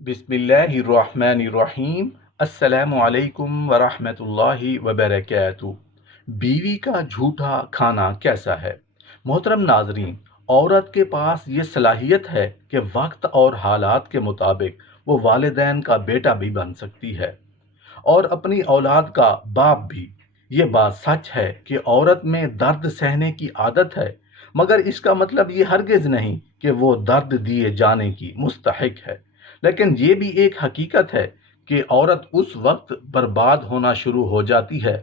بسم اللہ الرحمن الرحیم۔ السلام علیکم ورحمۃ اللہ وبرکاتہ۔ بیوی کا جھوٹا کھانا کیسا ہے؟ محترم ناظرین، عورت کے پاس یہ صلاحیت ہے کہ وقت اور حالات کے مطابق وہ والدین کا بیٹا بھی بن سکتی ہے اور اپنی اولاد کا باپ بھی۔ یہ بات سچ ہے کہ عورت میں درد سہنے کی عادت ہے، مگر اس کا مطلب یہ ہرگز نہیں کہ وہ درد دیے جانے کی مستحق ہے۔ لیکن یہ بھی ایک حقیقت ہے کہ عورت اس وقت برباد ہونا شروع ہو جاتی ہے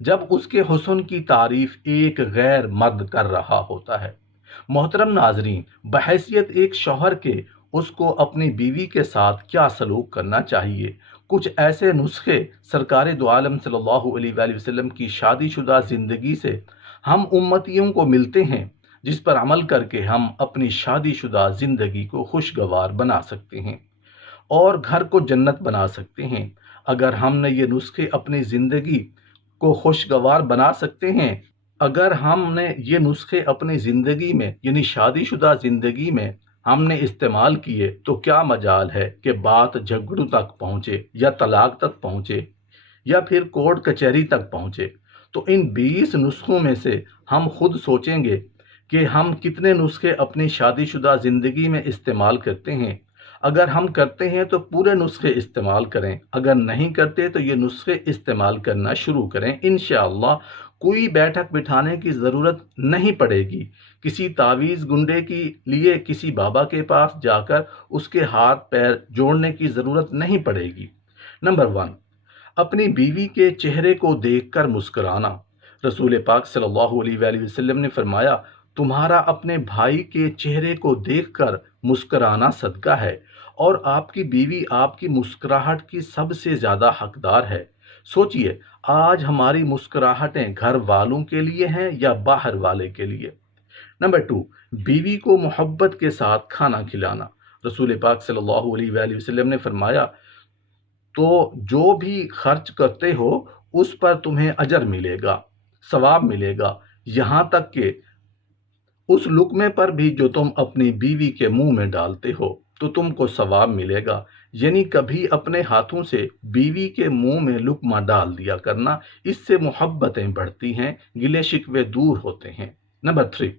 جب اس کے حسن کی تعریف ایک غیر مرد کر رہا ہوتا ہے۔ محترم ناظرین، بحیثیت ایک شوہر کے اس کو اپنی بیوی کے ساتھ کیا سلوک کرنا چاہیے، کچھ ایسے نسخے سرکار دو عالم صلی اللہ علیہ وآلہ وسلم کی شادی شدہ زندگی سے ہم امتیوں کو ملتے ہیں، جس پر عمل کر کے ہم اپنی شادی شدہ زندگی کو خوشگوار بنا سکتے ہیں اور گھر کو جنت بنا سکتے ہیں۔ اگر ہم نے یہ نسخے اپنی زندگی کو خوشگوار بنا سکتے ہیں، اگر ہم نے یہ نسخے اپنی زندگی میں یعنی شادی شدہ زندگی میں ہم نے استعمال کیے، تو کیا مجال ہے کہ بات جھگڑوں تک پہنچے یا طلاق تک پہنچے یا پھر کورٹ کچہری تک پہنچے۔ تو ان 20 نسخوں میں سے ہم خود سوچیں گے کہ ہم کتنے نسخے اپنی شادی شدہ زندگی میں استعمال کرتے ہیں۔ اگر ہم کرتے ہیں تو پورے نسخے استعمال کریں، اگر نہیں کرتے تو یہ نسخے استعمال کرنا شروع کریں۔ انشاءاللہ کوئی بیٹھک بٹھانے کی ضرورت نہیں پڑے گی، کسی تعویذ گنڈے کے لیے کسی بابا کے پاس جا کر اس کے ہاتھ پیر جوڑنے کی ضرورت نہیں پڑے گی۔ نمبر 1، اپنی بیوی کے چہرے کو دیکھ کر مسکرانا۔ رسول پاک صلی اللہ علیہ وآلہ وسلم نے فرمایا، تمہارا اپنے بھائی کے چہرے کو دیکھ کر مسکرانا صدقہ ہے، اور آپ کی بیوی آپ کی مسکراہٹ کی سب سے زیادہ حقدار ہے۔ سوچئے، آج ہماری مسکراہٹیں گھر والوں کے لیے ہیں یا باہر والے کے لیے؟ نمبر 2، بیوی کو محبت کے ساتھ کھانا کھلانا۔ رسول پاک صلی اللہ علیہ وآلہ وسلم نے فرمایا، تو جو بھی خرچ کرتے ہو اس پر تمہیں اجر ملے گا، ثواب ملے گا، یہاں تک کہ اس لقمے پر بھی جو تم اپنی بیوی کے منہ میں ڈالتے ہو تو تم کو ثواب ملے گا۔ یعنی کبھی اپنے ہاتھوں سے بیوی کے منہ میں لقمہ ڈال دیا کرنا، اس سے محبتیں بڑھتی ہیں، گلے شکوے دور ہوتے ہیں۔ نمبر 3،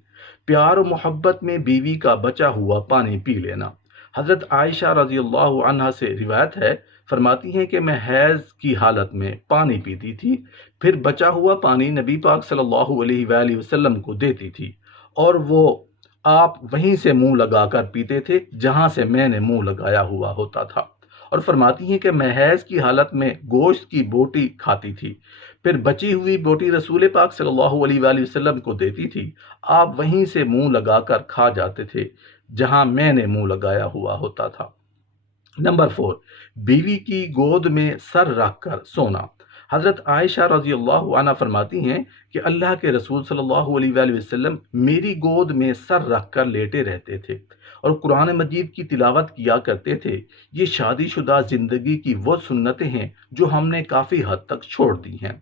پیار و محبت میں بیوی کا بچا ہوا پانی پی لینا۔ حضرت عائشہ رضی اللہ عنہا سے روایت ہے، فرماتی ہیں کہ میں حیض کی حالت میں پانی پیتی تھی، پھر بچا ہوا پانی نبی پاک صلی اللہ علیہ وآلہ وسلم کو دیتی تھی، اور وہ آپ وہیں سے منہ لگا کر پیتے تھے جہاں سے میں نے منہ لگایا ہوا ہوتا تھا۔ اور فرماتی ہیں کہ میں حیض کی حالت میں گوشت کی بوٹی کھاتی تھی، پھر بچی ہوئی بوٹی رسول پاک صلی اللہ علیہ وآلہ وسلم کو دیتی تھی، آپ وہیں سے منہ لگا کر کھا جاتے تھے جہاں میں نے منہ لگایا ہوا ہوتا تھا۔ نمبر 4، بیوی کی گود میں سر رکھ کر سونا۔ حضرت عائشہ رضی اللہ عنہ فرماتی ہیں کہ اللہ کے رسول صلی اللہ علیہ وآلہ وسلم میری گود میں سر رکھ کر لیٹے رہتے تھے اور قرآن مجید کی تلاوت کیا کرتے تھے۔ یہ شادی شدہ زندگی کی وہ سنتیں ہیں جو ہم نے کافی حد تک چھوڑ دی ہیں،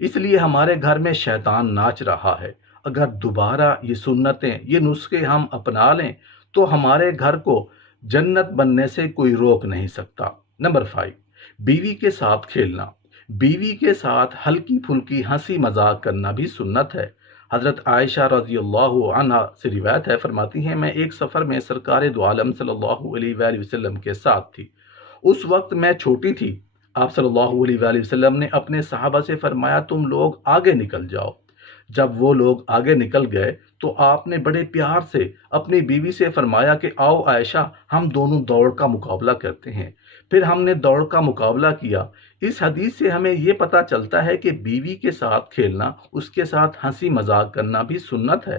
اس لیے ہمارے گھر میں شیطان ناچ رہا ہے۔ اگر دوبارہ یہ سنتیں، یہ نسخے ہم اپنا لیں تو ہمارے گھر کو جنت بننے سے کوئی روک نہیں سکتا۔ نمبر 5، بیوی کے ساتھ کھیلنا۔ بیوی کے ساتھ ہلکی پھلکی ہنسی مذاق کرنا بھی سنت ہے۔ حضرت عائشہ رضی اللہ عنہا سے روایت ہے، فرماتی ہیں میں ایک سفر میں سرکار دو عالم صلی اللہ علیہ وآلہ وسلم کے ساتھ تھی۔ اس وقت میں چھوٹی تھی۔ آپ صلی اللہ علیہ وآلہ وسلم نے اپنے صحابہ سے فرمایا، تم لوگ آگے نکل جاؤ۔ جب وہ لوگ آگے نکل گئے تو آپ نے بڑے پیار سے اپنی بیوی سے فرمایا کہ آؤ عائشہ، ہم دونوں دوڑ کا مقابلہ کرتے ہیں۔ پھر ہم نے دوڑ کا مقابلہ کیا۔ اس حدیث سے ہمیں یہ پتہ چلتا ہے کہ بیوی کے ساتھ کھیلنا، اس کے ساتھ ہنسی مذاق کرنا بھی سنت ہے،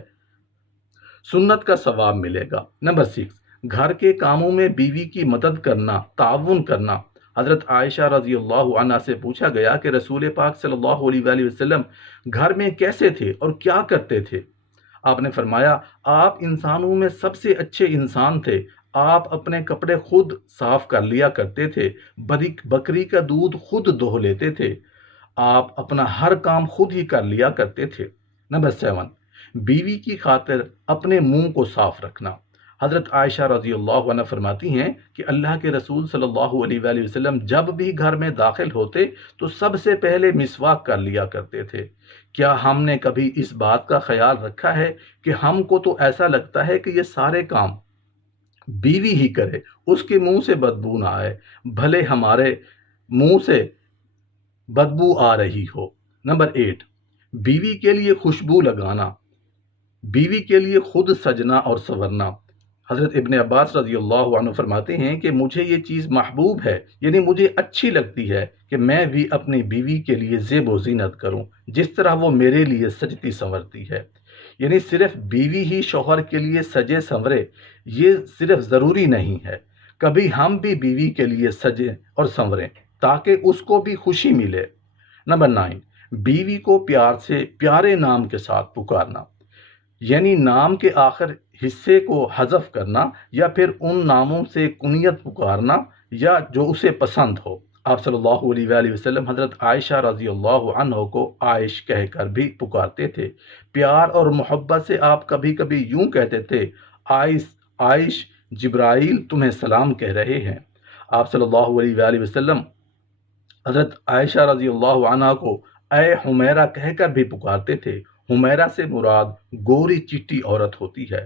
سنت کا ثواب ملے گا۔ نمبر 6، گھر کے کاموں میں بیوی کی مدد کرنا، تعاون کرنا۔ حضرت عائشہ رضی اللہ عنہ سے پوچھا گیا کہ رسول پاک صلی اللہ علیہ وآلہ وسلم گھر میں کیسے تھے اور کیا کرتے تھے؟ آپ نے فرمایا، آپ انسانوں میں سب سے اچھے انسان تھے۔ آپ اپنے کپڑے خود صاف کر لیا کرتے تھے، بکری کا دودھ خود دوہ لیتے تھے، آپ اپنا ہر کام خود ہی کر لیا کرتے تھے۔ نمبر 7، بیوی کی خاطر اپنے منہ کو صاف رکھنا۔ حضرت عائشہ رضی اللہ عنہ فرماتی ہیں کہ اللہ کے رسول صلی اللہ علیہ وآلہ وسلم جب بھی گھر میں داخل ہوتے تو سب سے پہلے مسواک کر لیا کرتے تھے۔ کیا ہم نے کبھی اس بات کا خیال رکھا ہے کہ ہم کو تو ایسا لگتا ہے کہ یہ سارے کام بیوی ہی کرے، اس کے منہ سے بدبو نہ آئے، بھلے ہمارے منہ سے بدبو آ رہی ہو۔ نمبر 8، بیوی کے لیے خوشبو لگانا، بیوی کے لیے خود سجنا اور سنورنا۔ حضرت ابن عباس رضی اللہ عنہ فرماتے ہیں کہ مجھے یہ چیز محبوب ہے، یعنی مجھے اچھی لگتی ہے کہ میں بھی اپنی بیوی کے لیے زیب و زینت کروں جس طرح وہ میرے لیے سجتی سنورتی ہے۔ یعنی صرف بیوی ہی شوہر کے لیے سجے سنورے یہ صرف ضروری نہیں ہے، کبھی ہم بھی بیوی کے لیے سجیں اور سنوریں تاکہ اس کو بھی خوشی ملے۔ نمبر 9، بیوی کو پیار سے پیارے نام کے ساتھ پکارنا، یعنی نام کے آخر حصے کو حذف کرنا یا پھر ان ناموں سے کنیت پکارنا یا جو اسے پسند ہو۔ آپ صلی اللہ علیہ وآلہ وسلم حضرت عائشہ رضی اللہ عنہ کو عائش کہہ کر بھی پکارتے تھے۔ پیار اور محبت سے آپ کبھی کبھی یوں کہتے تھے، عائش جبرائیل تمہیں سلام کہہ رہے ہیں۔ آپ صلی اللہ علیہ وآلہ وسلم حضرت عائشہ رضی اللہ عنہ کو اے حمیرہ کہہ کر بھی پکارتے تھے۔ حمیرہ سے مراد گوری چٹی عورت ہوتی ہے۔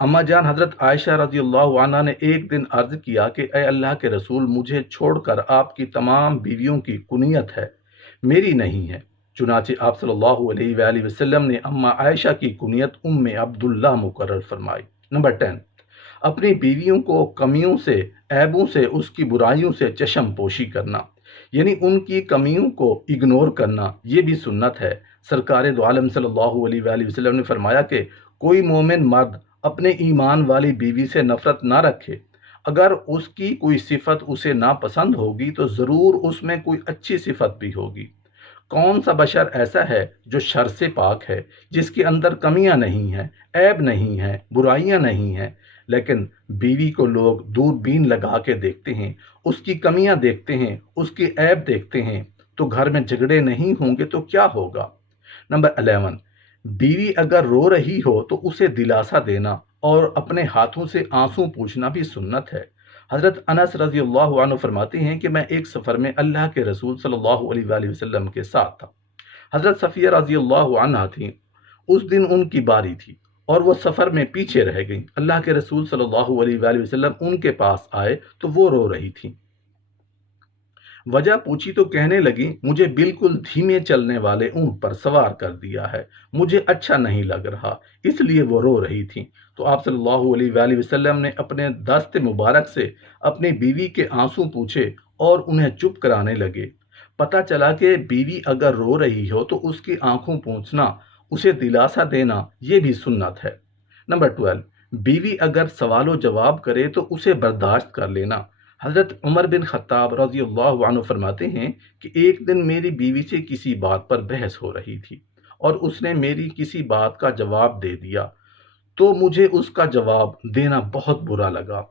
اما جان حضرت عائشہ رضی اللہ عنہ نے ایک دن عرض کیا کہ اے اللہ کے رسول، مجھے چھوڑ کر آپ کی تمام بیویوں کی کنیت ہے، میری نہیں ہے۔ چنانچہ آپ صلی اللہ علیہ وآلہ وسلم نے اما عائشہ کی کنیت ام عبداللہ مقرر فرمائی۔ نمبر 10، اپنی بیویوں کو کمیوں سے، عیبوں سے، اس کی برائیوں سے چشم پوشی کرنا، یعنی ان کی کمیوں کو اگنور کرنا، یہ بھی سنت ہے۔ سرکار دو عالم صلی اللہ علیہ وآلہ وسلم نے فرمایا کہ کوئی مومن مرد اپنے ایمان والی بیوی سے نفرت نہ رکھے، اگر اس کی کوئی صفت اسے ناپسند ہوگی تو ضرور اس میں کوئی اچھی صفت بھی ہوگی۔ کون سا بشر ایسا ہے جو شر سے پاک ہے، جس کے اندر کمیاں نہیں ہیں، عیب نہیں ہیں، برائیاں نہیں ہیں؟ لیکن بیوی کو لوگ دوربین لگا کے دیکھتے ہیں، اس کی کمیاں دیکھتے ہیں، اس کی عیب دیکھتے ہیں، تو گھر میں جھگڑے نہیں ہوں گے تو کیا ہوگا؟ نمبر 11، بیوی اگر رو رہی ہو تو اسے دلاسا دینا اور اپنے ہاتھوں سے آنسو پوچھنا بھی سنت ہے۔ حضرت انس رضی اللہ عنہ فرماتے ہیں کہ میں ایک سفر میں اللہ کے رسول صلی اللہ علیہ وآلہ وسلم کے ساتھ تھا۔ حضرت صفیہ رضی اللہ عنہ تھیں، اس دن ان کی باری تھی اور وہ سفر میں پیچھے رہ گئیں۔ اللہ کے رسول صلی اللہ علیہ وآلہ وسلم ان کے پاس آئے تو وہ رو رہی تھیں۔ وجہ پوچھی تو کہنے لگی، مجھے بالکل دھیمے چلنے والے اونٹ پر سوار کر دیا ہے، مجھے اچھا نہیں لگ رہا، اس لیے وہ رو رہی تھیں۔ تو آپ صلی اللہ علیہ وآلہ وسلم نے اپنے دست مبارک سے اپنی بیوی کے آنسو پوچھے اور انہیں چپ کرانے لگے۔ پتہ چلا کہ بیوی اگر رو رہی ہو تو اس کی آنکھوں پوچھنا، اسے دلاسا دینا، یہ بھی سنت ہے۔ نمبر 12، بیوی اگر سوال و جواب کرے تو اسے برداشت کر لینا۔ حضرت عمر بن خطاب رضی اللہ عنہ فرماتے ہیں کہ ایک دن میری بیوی سے کسی بات پر بحث ہو رہی تھی اور اس نے میری کسی بات کا جواب دے دیا تو مجھے اس کا جواب دینا بہت برا لگا۔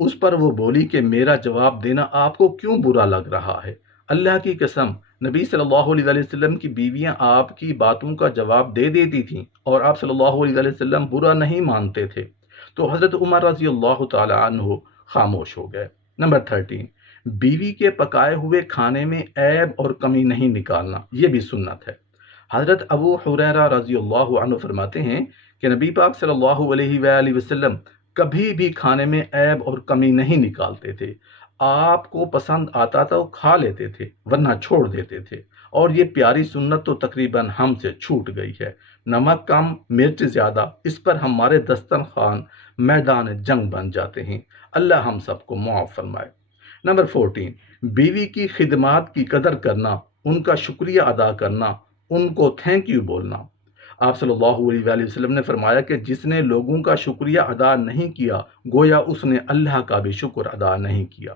اس پر وہ بولی کہ میرا جواب دینا آپ کو کیوں برا لگ رہا ہے؟ اللہ کی قسم، نبی صلی اللہ علیہ وآلہ وسلم کی بیویاں آپ کی باتوں کا جواب دے دیتی تھیں اور آپ صلی اللہ علیہ وآلہ وسلم برا نہیں مانتے تھے۔ تو حضرت عمر رضی اللہ تعالی عنہ خاموش ہو گئے۔ نمبر 13، بیوی کے پکائے ہوئے کھانے میں عیب اور کمی نہیں نکالنا، یہ بھی سنت ہے۔ حضرت ابو ہریرہ رضی اللہ عنہ فرماتے ہیں کہ نبی پاک صلی اللہ علیہ وآلہ وسلم کبھی بھی کھانے میں عیب اور کمی نہیں نکالتے تھے۔ آپ کو پسند آتا تو کھا لیتے تھے ورنہ چھوڑ دیتے تھے، اور یہ پیاری سنت تو تقریباً ہم سے چھوٹ گئی ہے۔ نمک کم، مرچ زیادہ، اس پر ہمارے دسترخوان میدان جنگ بن جاتے ہیں۔ اللہ ہم سب کو معاف فرمائے۔ نمبر 14، بیوی کی خدمات کی قدر کرنا، ان کا شکریہ ادا کرنا، ان کو تھینک یو بولنا۔ آپ صلی اللہ علیہ وآلہ وسلم نے فرمایا کہ جس نے لوگوں کا شکریہ ادا نہیں کیا گویا اس نے اللہ کا بھی شکر ادا نہیں کیا۔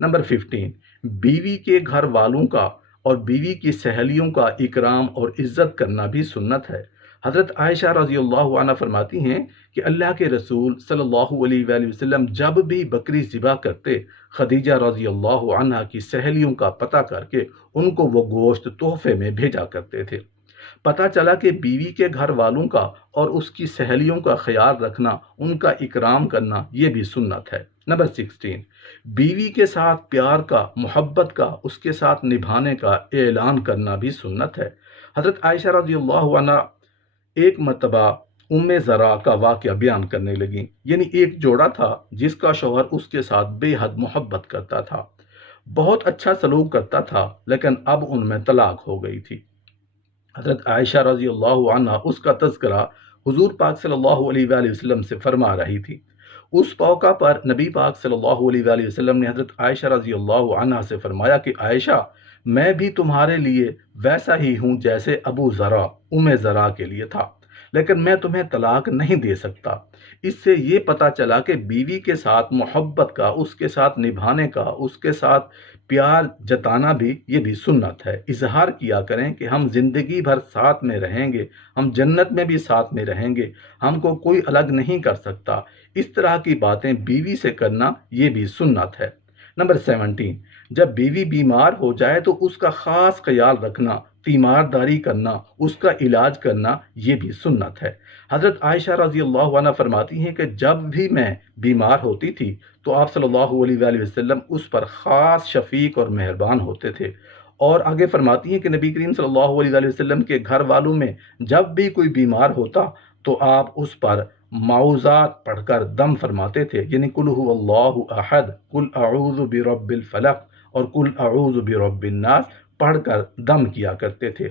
نمبر 15، بیوی کے گھر والوں کا اور بیوی کی سہیلیوں کا اکرام اور عزت کرنا بھی سنت ہے۔ حضرت عائشہ رضی اللہ عنہ فرماتی ہیں کہ اللہ کے رسول صلی اللہ علیہ وآلہ وسلم جب بھی بکری ذبح کرتے، خدیجہ رضی اللہ عنہ کی سہیلیوں کا پتہ کر کے ان کو وہ گوشت تحفے میں بھیجا کرتے تھے۔ پتہ چلا کہ بیوی کے گھر والوں کا اور اس کی سہیلیوں کا خیال رکھنا، ان کا اکرام کرنا، یہ بھی سنت ہے۔ نمبر 16، بیوی کے ساتھ پیار کا، محبت کا، اس کے ساتھ نبھانے کا اعلان کرنا بھی سنت ہے۔ حضرت عائشہ رضی اللہ عنہ ایک مرتبہ زرع کا واقعہ بیان کرنے لگیں، یعنی ایک جوڑا تھا جس کا شوہر اس کے ساتھ بے حد محبت کرتا تھا، بہت اچھا سلوک کرتا تھا، لیکن اب ان میں طلاق ہو گئی تھی۔ حضرت عائشہ رضی اللہ عنہ اس کا تذکرہ حضور پاک صلی اللہ علیہ وآلہ وسلم سے فرما رہی تھی۔ اس موقع پر نبی پاک صلی اللہ علیہ وآلہ وسلم نے حضرت عائشہ رضی اللہ عنہ سے فرمایا کہ عائشہ، میں بھی تمہارے لیے ویسا ہی ہوں جیسے ابو زرع زرع کے لیے تھا، لیکن میں تمہیں طلاق نہیں دے سکتا۔ اس سے یہ پتہ چلا کہ بیوی کے ساتھ محبت کا، اس کے ساتھ نبھانے کا، اس کے ساتھ پیار جتانا بھی، یہ بھی سنت ہے۔ اظہار کیا کریں کہ ہم زندگی بھر ساتھ میں رہیں گے، ہم جنت میں بھی ساتھ میں رہیں گے، ہم کو کوئی الگ نہیں کر سکتا۔ اس طرح کی باتیں بیوی سے کرنا، یہ بھی سنت ہے۔ نمبر 17، جب بیوی بیمار ہو جائے تو اس کا خاص خیال رکھنا، تیمارداری کرنا، اس کا علاج کرنا، یہ بھی سنت ہے۔ حضرت عائشہ رضی اللہ عنہ فرماتی ہیں کہ جب بھی میں بیمار ہوتی تھی تو آپ صلی اللہ علیہ وآلہ وسلم اس پر خاص شفیق اور مہربان ہوتے تھے، اور آگے فرماتی ہیں کہ نبی کریم صلی اللہ علیہ وآلہ وسلم کے گھر والوں میں جب بھی کوئی بیمار ہوتا تو آپ اس پر معوذات پڑھ کر دم فرماتے تھے، یعنی قل هو اللہ احد، قل اعوذ برب الفلق اور قل اعوذ برب الناس پڑھ کر دم کیا کرتے تھے۔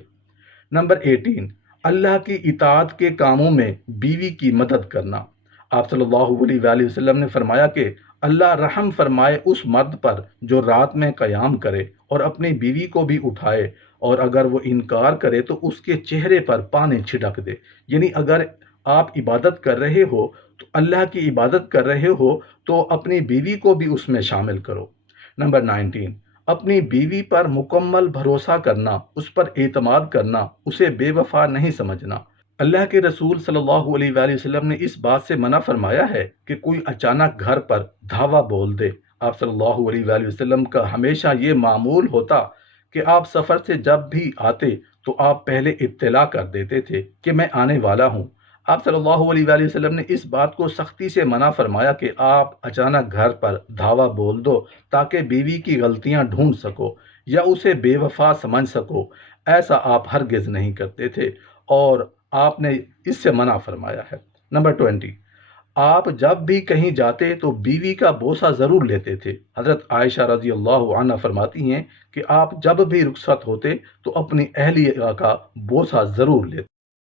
نمبر 18، اللہ کی اطاعت کے کاموں میں بیوی کی مدد کرنا۔ آپ صلی اللہ علیہ وآلہ وسلم نے فرمایا کہ اللہ رحم فرمائے اس مرد پر جو رات میں قیام کرے اور اپنی بیوی کو بھی اٹھائے، اور اگر وہ انکار کرے تو اس کے چہرے پر پانی چھڑک دے۔ یعنی اگر آپ عبادت کر رہے ہو تو اللہ کی عبادت کر رہے ہو تو اپنی بیوی کو بھی اس میں شامل کرو۔ نمبر 19، اپنی بیوی پر مکمل بھروسہ کرنا، اس پر اعتماد کرنا، اسے بے وفا نہیں سمجھنا۔ اللہ کے رسول صلی اللہ علیہ وآلہ وسلم نے اس بات سے منع فرمایا ہے کہ کوئی اچانک گھر پر دھاوا بول دے۔ آپ صلی اللہ علیہ وآلہ وسلم کا ہمیشہ یہ معمول ہوتا کہ آپ سفر سے جب بھی آتے تو آپ پہلے اطلاع کر دیتے تھے کہ میں آنے والا ہوں۔ آپ صلی اللہ علیہ وآلہ وسلم نے اس بات کو سختی سے منع فرمایا کہ آپ اچانک گھر پر دھاوا بول دو تاکہ بیوی کی غلطیاں ڈھونڈ سکو یا اسے بے وفا سمجھ سکو۔ ایسا آپ ہرگز نہیں کرتے تھے اور آپ نے اس سے منع فرمایا ہے۔ نمبر 20، آپ جب بھی کہیں جاتے تو بیوی کا بوسہ ضرور لیتے تھے۔ حضرت عائشہ رضی اللہ عنہ فرماتی ہیں کہ آپ جب بھی رخصت ہوتے تو اپنی اہلیہ کا بوسہ ضرور لیتے۔